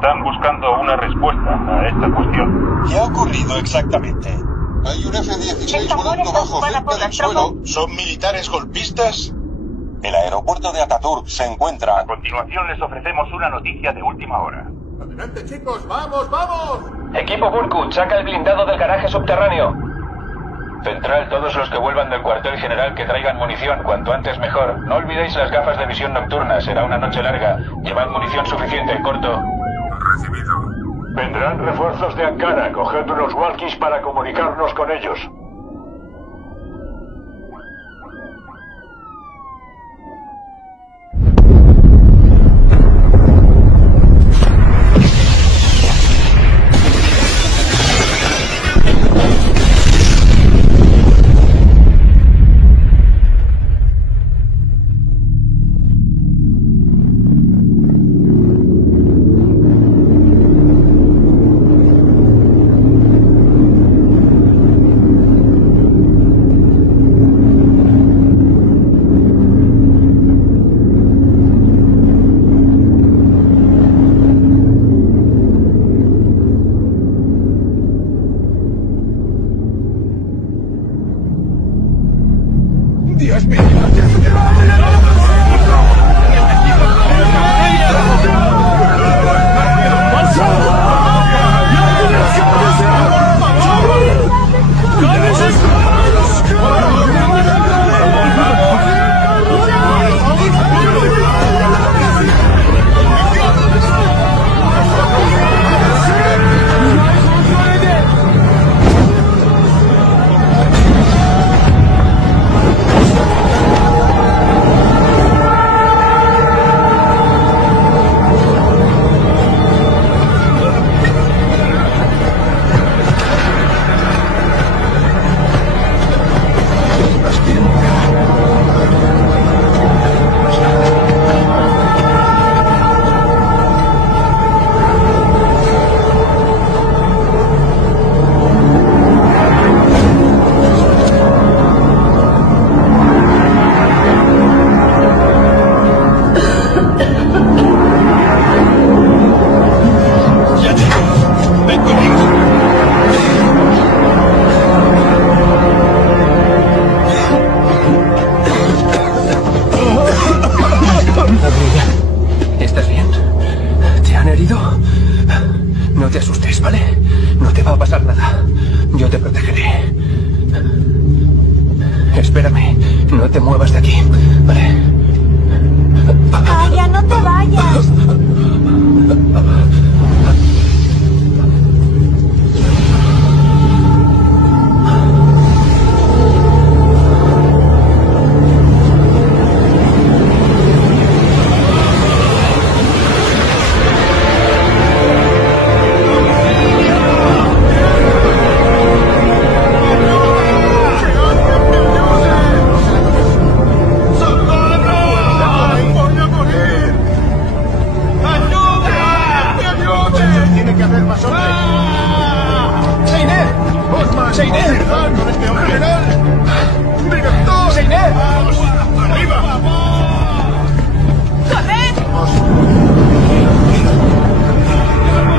Están buscando una respuesta a esta cuestión. ¿Qué ha ocurrido exactamente? Hay un F-16 volando bajo cerca del suelo. ¿Son militares golpistas? El aeropuerto de Ataturk se encuentra... A continuación les ofrecemos una noticia de última hora. ¡Adelante, chicos! ¡Vamos, vamos! Equipo Burkut, saca el blindado del garaje subterráneo. Central, todos los que vuelvan del cuartel general que traigan munición, cuanto antes mejor. No olvidéis las gafas de visión nocturna, será una noche larga. Llevad munición suficiente, corto. Recibido. Vendrán refuerzos de Ankara, coged unos walkies para comunicarnos con ellos. ¡Dios mío! ¿Estás bien? ¿Te han herido? No te asustes, ¿vale? No te va a pasar nada. Yo te protegeré. Espérame. No te muevas de aquí, ¿vale? ¡Calla, no te vayas! ¡Seiner!